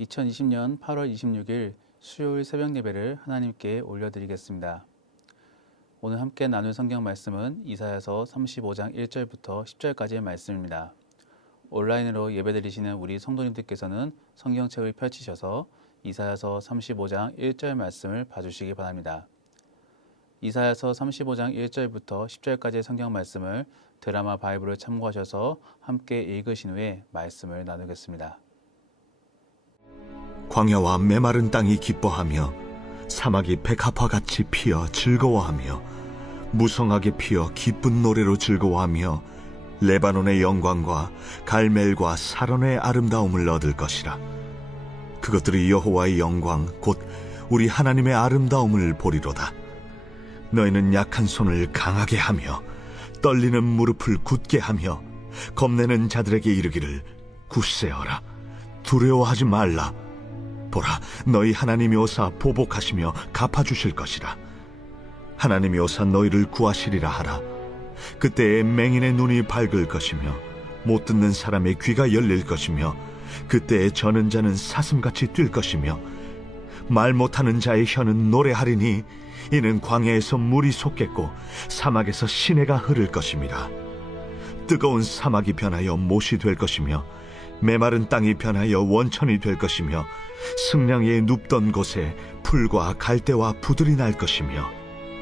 2020년 8월 26일 수요일 새벽 예배를 하나님께 올려드리겠습니다. 오늘 함께 나눌 성경 말씀은 이사야서 35장 1절부터 10절까지의 말씀입니다. 온라인으로 예배드리시는 우리 성도님들께서는 성경책을 펼치셔서 이사야서 35장 1절 말씀을 봐주시기 바랍니다. 이사야서 35장 1절부터 10절까지의 성경 말씀을 드라마 바이블을 참고하셔서 함께 읽으신 후에 말씀을 나누겠습니다. 광야와 메마른 땅이 기뻐하며 사막이 백합화같이 피어 즐거워하며 무성하게 피어 기쁜 노래로 즐거워하며 레바논의 영광과 갈멜과 사론의 아름다움을 얻을 것이라. 그것들이 여호와의 영광 곧 우리 하나님의 아름다움을 보리로다. 너희는 약한 손을 강하게 하며 떨리는 무릎을 굳게 하며 겁내는 자들에게 이르기를 굳세어라, 두려워하지 말라. 보라, 너희 하나님이 오사 보복하시며 갚아주실 것이라. 하나님이 오사 너희를 구하시리라 하라. 그때에 맹인의 눈이 밝을 것이며 못 듣는 사람의 귀가 열릴 것이며 그때에 저는 자는 사슴같이 뛸 것이며 말 못하는 자의 혀는 노래하리니 이는 광야에서 물이 솟겠고 사막에서 시내가 흐를 것임이라. 뜨거운 사막이 변하여 못이 될 것이며 메마른 땅이 변하여 원천이 될 것이며 승량이 눕던 곳에 풀과 갈대와 부들이 날 것이며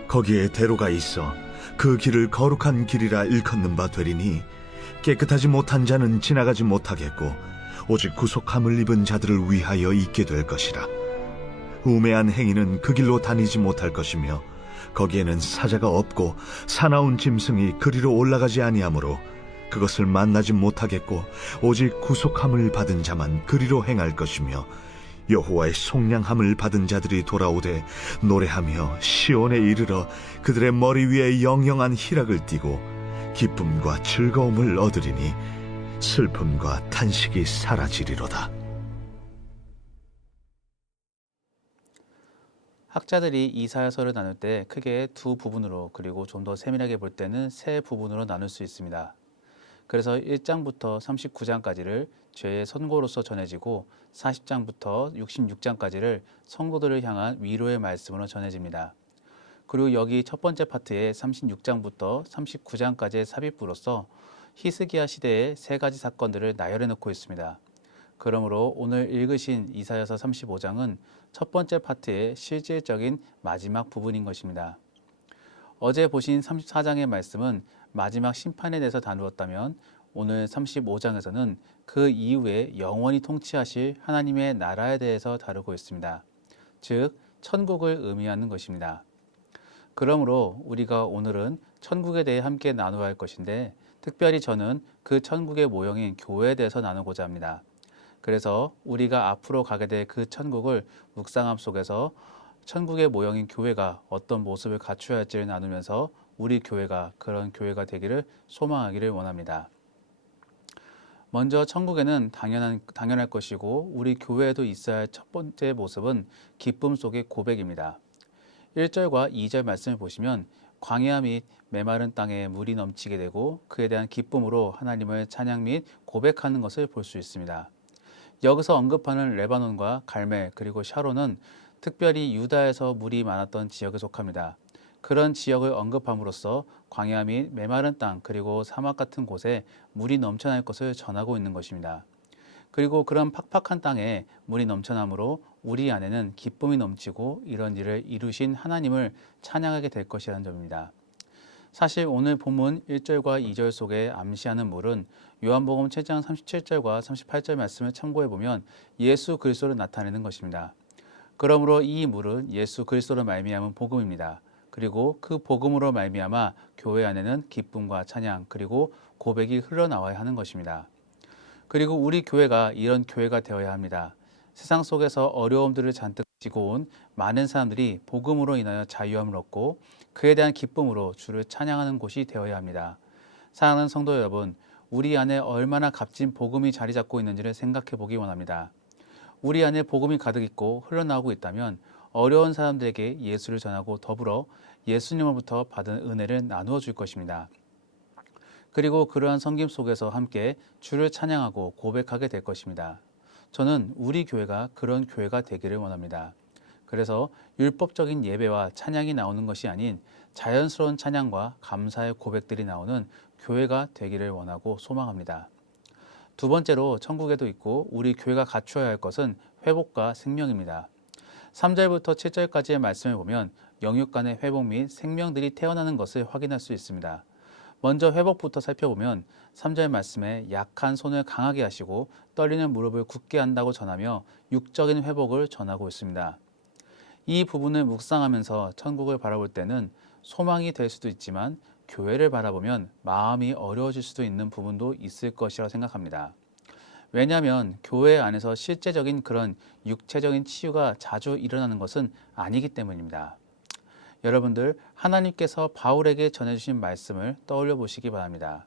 거기에 대로가 있어 그 길을 거룩한 길이라 일컫는 바 되리니 깨끗하지 못한 자는 지나가지 못하겠고 오직 구속함을 입은 자들을 위하여 있게 될 것이라. 우매한 행위는 그 길로 다니지 못할 것이며 거기에는 사자가 없고 사나운 짐승이 그리로 올라가지 아니하므로 그것을 만나지 못하겠고 오직 구속함을 받은 자만 그리로 행할 것이며 여호와의 속량함을 받은 자들이 돌아오되 노래하며 시온에 이르러 그들의 머리 위에 영영한 희락을 띠고 기쁨과 즐거움을 얻으리니 슬픔과 탄식이 사라지리로다. 학자들이 이사야서를 나눌 때 크게 두 부분으로, 그리고 좀 더 세밀하게 볼 때는 세 부분으로 나눌 수 있습니다. 그래서 1장부터 39장까지를 죄의 선고로서 전해지고 40장부터 66장까지를 성도들을 향한 위로의 말씀으로 전해집니다. 그리고 여기 첫 번째 파트에 36장부터 39장까지의 삽입부로서 히스기야 시대의 세 가지 사건들을 나열해 놓고 있습니다. 그러므로 오늘 읽으신 이사야서 35장은 첫 번째 파트의 실질적인 마지막 부분인 것입니다. 어제 보신 34장의 말씀은 마지막 심판에 대해서 다루었다면 오늘 35장에서는 그 이후에 영원히 통치하실 하나님의 나라에 대해서 다루고 있습니다. 즉, 천국을 의미하는 것입니다. 그러므로 우리가 오늘은 천국에 대해 함께 나누어야 할 것인데 특별히 저는 그 천국의 모형인 교회에 대해서 나누고자 합니다. 그래서 우리가 앞으로 가게 될 그 천국을 묵상함 속에서 천국의 모형인 교회가 어떤 모습을 갖춰야 할지를 나누면서 우리 교회가 그런 교회가 되기를 소망하기를 원합니다. 먼저 천국에는 당연할 것이고 우리 교회에도 있어야 할 첫 번째 모습은 기쁨 속의 고백입니다. 1절과 2절 말씀을 보시면 광야 및 메마른 땅에 물이 넘치게 되고 그에 대한 기쁨으로 하나님을 찬양 및 고백하는 것을 볼 수 있습니다. 여기서 언급하는 레바논과 갈멜 그리고 샤론은 특별히 유다에서 물이 많았던 지역에 속합니다. 그런 지역을 언급함으로써 광야 및 메마른 땅 그리고 사막 같은 곳에 물이 넘쳐날 것을 전하고 있는 것입니다. 그리고 그런 팍팍한 땅에 물이 넘쳐나므로 우리 안에는 기쁨이 넘치고 이런 일을 이루신 하나님을 찬양하게 될 것이라는 점입니다. 사실 오늘 본문 1절과 2절 속에 암시하는 물은 요한복음 7장 37절과 38절 말씀을 참고해 보면 예수 그리스도를 나타내는 것입니다. 그러므로 이 물은 예수 그리스도로 말미암은 복음입니다. 그리고 그 복음으로 말미암아 교회 안에는 기쁨과 찬양 그리고 고백이 흘러나와야 하는 것입니다. 그리고 우리 교회가 이런 교회가 되어야 합니다. 세상 속에서 어려움들을 잔뜩 지고 온 많은 사람들이 복음으로 인하여 자유함을 얻고 그에 대한 기쁨으로 주를 찬양하는 곳이 되어야 합니다. 사랑하는 성도 여러분, 우리 안에 얼마나 값진 복음이 자리 잡고 있는지를 생각해 보기 원합니다. 우리 안에 복음이 가득 있고 흘러나오고 있다면 어려운 사람들에게 예수를 전하고 더불어 예수님으로부터 받은 은혜를 나누어 줄 것입니다. 그리고 그러한 섬김 속에서 함께 주를 찬양하고 고백하게 될 것입니다. 저는 우리 교회가 그런 교회가 되기를 원합니다. 그래서 율법적인 예배와 찬양이 나오는 것이 아닌 자연스러운 찬양과 감사의 고백들이 나오는 교회가 되기를 원하고 소망합니다. 두 번째로 천국에도 있고 우리 교회가 갖추어야 할 것은 회복과 생명입니다. 3절부터 7절까지의 말씀을 보면 영육 간의 회복 및 생명들이 태어나는 것을 확인할 수 있습니다. 먼저 회복부터 살펴보면 3절 말씀에 약한 손을 강하게 하시고 떨리는 무릎을 굳게 한다고 전하며 육적인 회복을 전하고 있습니다. 이 부분을 묵상하면서 천국을 바라볼 때는 소망이 될 수도 있지만 교회를 바라보면 마음이 어려워질 수도 있는 부분도 있을 것이라 생각합니다. 왜냐하면 교회 안에서 실제적인 그런 육체적인 치유가 자주 일어나는 것은 아니기 때문입니다. 여러분들 하나님께서 바울에게 전해주신 말씀을 떠올려 보시기 바랍니다.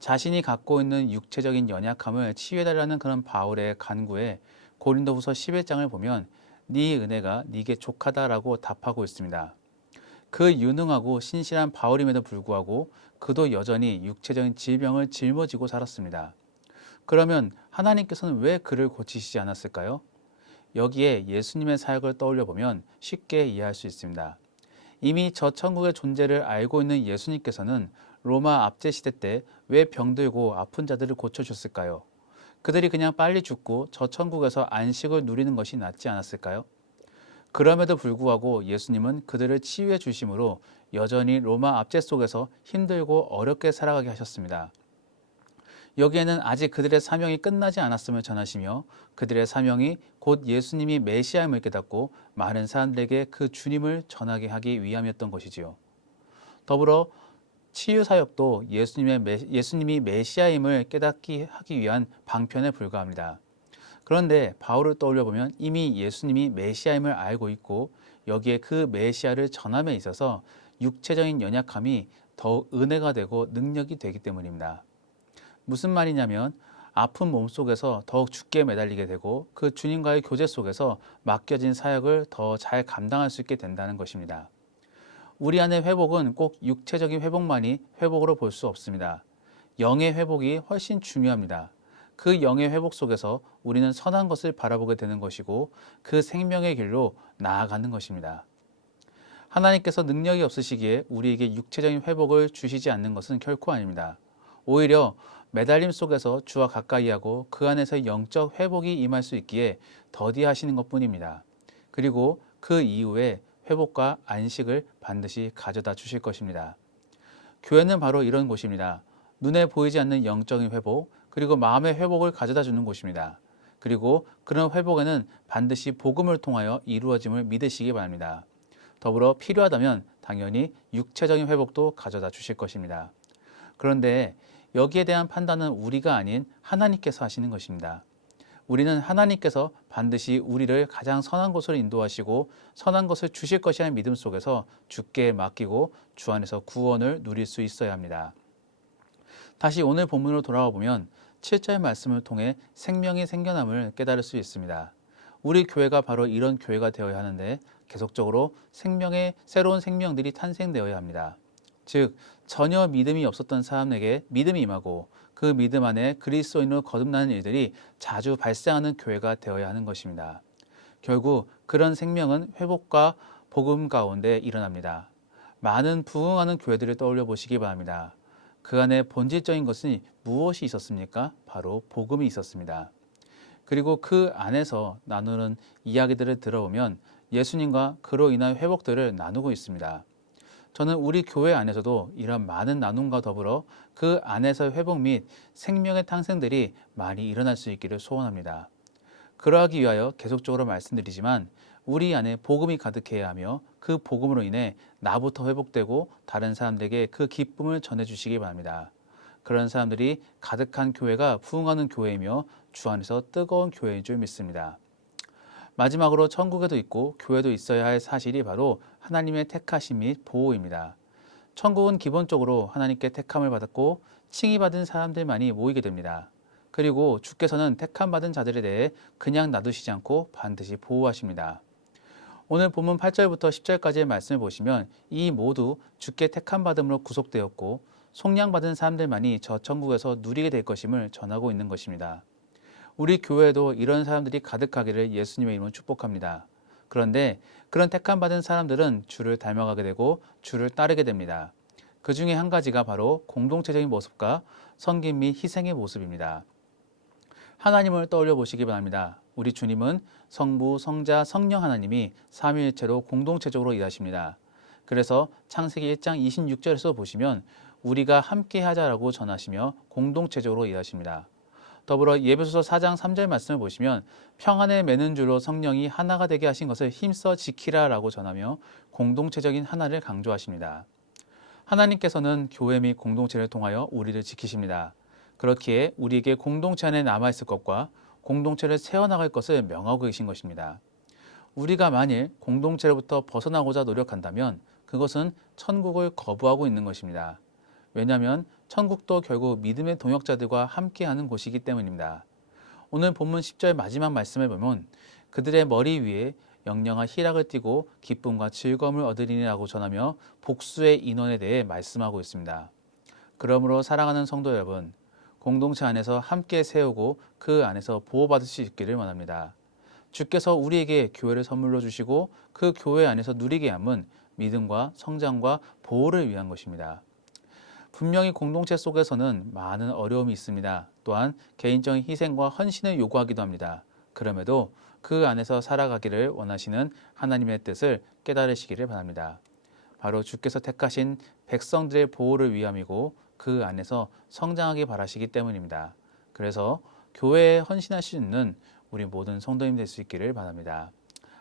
자신이 갖고 있는 육체적인 연약함을 치유해달라는 그런 바울의 간구에 고린도후서 11장을 보면 네 은혜가 네게 족하다라고 답하고 있습니다. 그 유능하고 신실한 바울임에도 불구하고 그도 여전히 육체적인 질병을 짊어지고 살았습니다. 그러면 하나님께서는 왜 그를 고치시지 않았을까요? 여기에 예수님의 사역을 떠올려 보면 쉽게 이해할 수 있습니다. 이미 저 천국의 존재를 알고 있는 예수님께서는 로마 압제 시대 때 왜 병들고 아픈 자들을 고쳐주셨을까요? 그들이 그냥 빨리 죽고 저 천국에서 안식을 누리는 것이 낫지 않았을까요? 그럼에도 불구하고 예수님은 그들을 치유해 주심으로 여전히 로마 압제 속에서 힘들고 어렵게 살아가게 하셨습니다. 여기에는 아직 그들의 사명이 끝나지 않았음을 전하시며 그들의 사명이 곧 예수님이 메시아임을 깨닫고 많은 사람들에게 그 주님을 전하게 하기 위함이었던 것이지요. 더불어 치유 사역도 예수님이 메시아임을 깨닫게 하기 위한 방편에 불과합니다. 그런데 바울을 떠올려 보면 이미 예수님이 메시아임을 알고 있고 여기에 그 메시아를 전함에 있어서 육체적인 연약함이 더 은혜가 되고 능력이 되기 때문입니다. 무슨 말이냐면 아픈 몸 속에서 더욱 죽게 매달리게 되고 그 주님과의 교제 속에서 맡겨진 사역을 더 잘 감당할 수 있게 된다는 것입니다. 우리 안의 회복은 꼭 육체적인 회복만이 회복으로 볼 수 없습니다. 영의 회복이 훨씬 중요합니다. 그 영의 회복 속에서 우리는 선한 것을 바라보게 되는 것이고 그 생명의 길로 나아가는 것입니다. 하나님께서 능력이 없으시기에 우리에게 육체적인 회복을 주시지 않는 것은 결코 아닙니다. 오히려 매달림 속에서 주와 가까이하고 그 안에서 영적 회복이 임할 수 있기에 더디하시는 것뿐입니다. 그리고 그 이후에 회복과 안식을 반드시 가져다 주실 것입니다. 교회는 바로 이런 곳입니다. 눈에 보이지 않는 영적인 회복, 그리고 마음의 회복을 가져다 주는 곳입니다. 그리고 그런 회복에는 반드시 복음을 통하여 이루어짐을 믿으시기 바랍니다. 더불어 필요하다면 당연히 육체적인 회복도 가져다 주실 것입니다. 그런데 여기에 대한 판단은 우리가 아닌 하나님께서 하시는 것입니다. 우리는 하나님께서 반드시 우리를 가장 선한 곳으로 인도하시고 선한 것을 주실 것이라는 믿음 속에서 주께 맡기고 주 안에서 구원을 누릴 수 있어야 합니다. 다시 오늘 본문으로 돌아와 보면 7절 말씀을 통해 생명이 생겨남을 깨달을 수 있습니다. 우리 교회가 바로 이런 교회가 되어야 하는데 계속적으로 새로운 생명들이 탄생되어야 합니다. 즉 전혀 믿음이 없었던 사람에게 믿음이 임하고 그 믿음 안에 그리스도인으로 거듭나는 일들이 자주 발생하는 교회가 되어야 하는 것입니다. 결국 그런 생명은 회복과 복음 가운데 일어납니다. 많은 부흥하는 교회들을 떠올려 보시기 바랍니다. 그 안에 본질적인 것은 무엇이 있었습니까? 바로 복음이 있었습니다. 그리고 그 안에서 나누는 이야기들을 들어보면 예수님과 그로 인한 회복들을 나누고 있습니다. 저는 우리 교회 안에서도 이런 많은 나눔과 더불어 그 안에서의 회복 및 생명의 탄생들이 많이 일어날 수 있기를 소원합니다. 그러하기 위하여 계속적으로 말씀드리지만 우리 안에 복음이 가득해야 하며 그 복음으로 인해 나부터 회복되고 다른 사람들에게 그 기쁨을 전해주시기 바랍니다. 그런 사람들이 가득한 교회가 부흥하는 교회이며 주 안에서 뜨거운 교회인 줄 믿습니다. 마지막으로 천국에도 있고 교회도 있어야 할 사실이 바로 하나님의 택하심 및 보호입니다. 천국은 기본적으로 하나님께 택함을 받았고 칭의받은 사람들만이 모이게 됩니다. 그리고 주께서는 택함받은 자들에 대해 그냥 놔두시지 않고 반드시 보호하십니다. 오늘 본문 8절부터 10절까지의 말씀을 보시면 이 모두 주께 택함받음으로 구속되었고 속량받은 사람들만이 저 천국에서 누리게 될 것임을 전하고 있는 것입니다. 우리 교회에도 이런 사람들이 가득하기를 예수님의 이름으로 축복합니다. 그런데 그런 택함 받은 사람들은 주를 닮아가게 되고 주를 따르게 됩니다. 그 중에 한 가지가 바로 공동체적인 모습과 섬김 및 희생의 모습입니다. 하나님을 떠올려 보시기 바랍니다. 우리 주님은 성부, 성자, 성령 하나님이 삼위일체로 공동체적으로 일하십니다. 그래서 창세기 1장 26절에서 보시면 우리가 함께 하자라고 전하시며 공동체적으로 일하십니다. 더불어 예배소서 4장 3절 말씀을 보시면 평안을 매는 줄로 성령이 하나가 되게 하신 것을 힘써 지키라라고 전하며 공동체적인 하나를 강조하십니다. 하나님께서는 교회 및 공동체를 통하여 우리를 지키십니다. 그렇기에 우리에게 공동체 안에 남아있을 것과 공동체를 세워나갈 것을 명하고 계신 것입니다. 우리가 만일 공동체로부터 벗어나고자 노력한다면 그것은 천국을 거부하고 있는 것입니다. 왜냐하면 천국도 결국 믿음의 동역자들과 함께하는 곳이기 때문입니다. 오늘 본문 10절 마지막 말씀을 보면 그들의 머리 위에 영영한 희락을 띠고 기쁨과 즐거움을 얻으리니라고 전하며 복수의 인원에 대해 말씀하고 있습니다. 그러므로 사랑하는 성도 여러분, 공동체 안에서 함께 세우고 그 안에서 보호받을 수 있기를 원합니다. 주께서 우리에게 교회를 선물로 주시고 그 교회 안에서 누리게 함은 믿음과 성장과 보호를 위한 것입니다. 분명히 공동체 속에서는 많은 어려움이 있습니다. 또한 개인적인 희생과 헌신을 요구하기도 합니다. 그럼에도 그 안에서 살아가기를 원하시는 하나님의 뜻을 깨달으시기를 바랍니다. 바로 주께서 택하신 백성들의 보호를 위함이고 그 안에서 성장하기 바라시기 때문입니다. 그래서 교회에 헌신할 수 있는 우리 모든 성도님 될 수 있기를 바랍니다.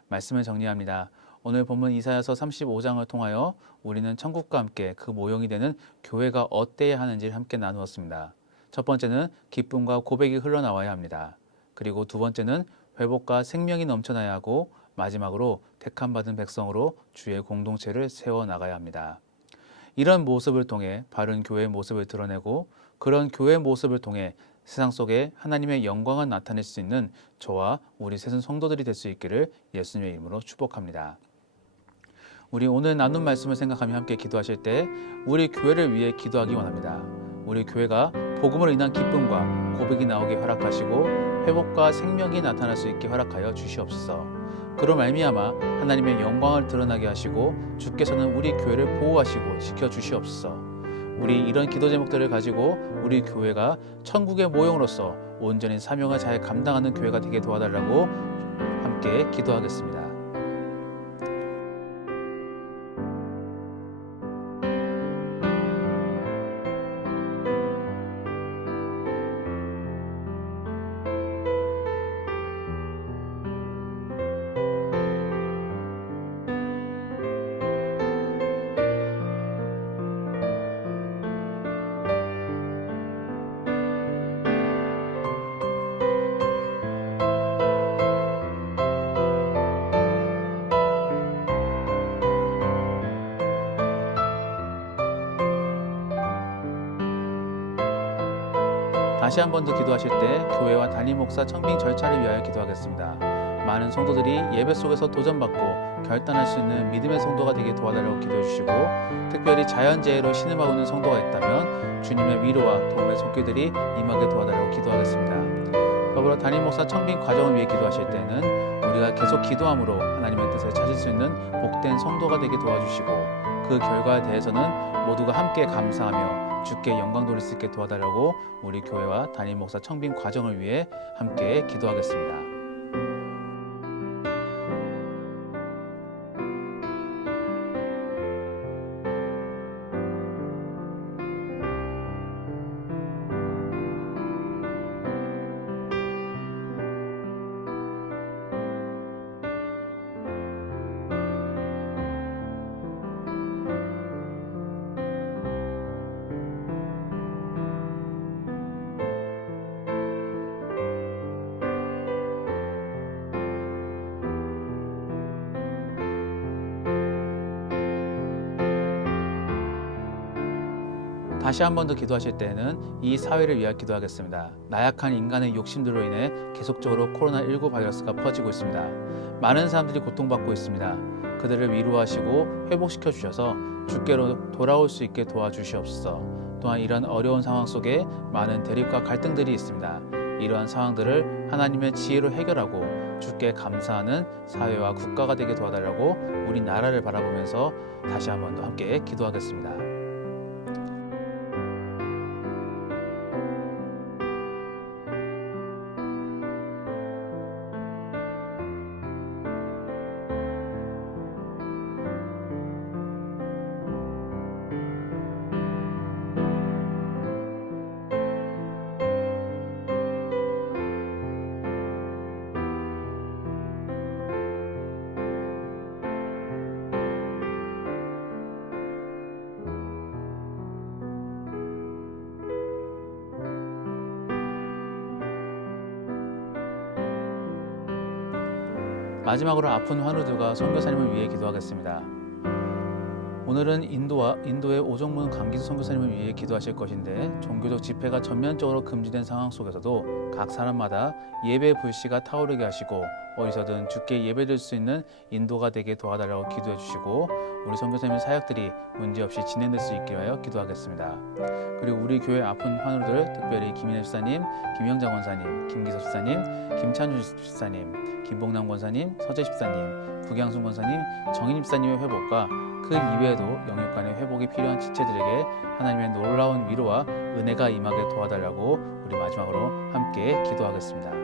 말씀을 정리합니다. 오늘 본문 이사야서 35장을 통하여 우리는 천국과 함께 그 모형이 되는 교회가 어때야 하는지를 함께 나누었습니다. 첫 번째는 기쁨과 고백이 흘러나와야 합니다. 그리고 두 번째는 회복과 생명이 넘쳐나야 하고 마지막으로 택함받은 백성으로 주의 공동체를 세워나가야 합니다. 이런 모습을 통해 바른 교회의 모습을 드러내고 그런 교회의 모습을 통해 세상 속에 하나님의 영광을 나타낼 수 있는 저와 우리 세상 성도들이 될 수 있기를 예수님의 이름으로 축복합니다. 우리 오늘 나눈 말씀을 생각하며 함께 기도하실 때 우리 교회를 위해 기도하기 원합니다. 우리 교회가 복음으로 인한 기쁨과 고백이 나오게 허락하시고 회복과 생명이 나타날 수 있게 허락하여 주시옵소서. 그로 말미암아 하나님의 영광을 드러나게 하시고 주께서는 우리 교회를 보호하시고 지켜주시옵소서. 우리 이런 기도 제목들을 가지고 우리 교회가 천국의 모형으로서 온전히 사명을 잘 감당하는 교회가 되게 도와달라고 함께 기도하겠습니다. 다시 한 번 더 기도하실 때 교회와 담임 목사 청빙 절차를 위하여 기도하겠습니다. 많은 성도들이 예배 속에서 도전받고 결단할 수 있는 믿음의 성도가 되게 도와달라고 기도해 주시고 특별히 자연재해로 신음하고 있는 성도가 있다면 주님의 위로와 도움의 손길들이 임하게 도와달라고 기도하겠습니다. 더불어 담임 목사 청빙 과정을 위해 기도하실 때는 우리가 계속 기도함으로 하나님의 뜻을 찾을 수 있는 복된 성도가 되게 도와주시고 그 결과에 대해서는 모두가 함께 감사하며 주께 영광 돌릴 수 있게 도와달라고 우리 교회와 담임 목사 청빙 과정을 위해 함께 기도하겠습니다. 다시 한 번 더 기도하실 때는 이 사회를 위하여 기도하겠습니다. 나약한 인간의 욕심들로 인해 계속적으로 코로나19 바이러스가 퍼지고 있습니다. 많은 사람들이 고통받고 있습니다. 그들을 위로하시고 회복시켜 주셔서 주께로 돌아올 수 있게 도와주시옵소서. 또한 이런 어려운 상황 속에 많은 대립과 갈등들이 있습니다. 이러한 상황들을 하나님의 지혜로 해결하고 주께 감사하는 사회와 국가가 되게 도와달라고 우리나라를 바라보면서 다시 한 번 더 함께 기도하겠습니다. 마지막으로 아픈 환우들과 선교사님을 위해 기도하겠습니다. 오늘은 인도의 오정문 강기수 선교사님을 위해 기도하실 것인데 종교적 집회가 전면적으로 금지된 상황 속에서도 각 사람마다 예배 불씨가 타오르게 하시고 어디서든 주께 예배드릴 수 있는 인도가 되게 도와달라고 기도해 주시고 우리 선교사님 사역들이 문제없이 진행될 수 있게 하여 기도하겠습니다. 그리고 우리 교회 아픈 환우들 특별히 김인혜 집사님, 김영장 권사님, 김기섭 집사님, 김찬주 집사님, 김봉남 권사님, 서재 집사님, 구경순 권사님, 정인 집사님의 회복과 그 이외에도 영육 간의 회복이 필요한 지체들에게 하나님의 놀라운 위로와 은혜가 임하게 도와달라고 우리 마지막으로 함께 기도하겠습니다.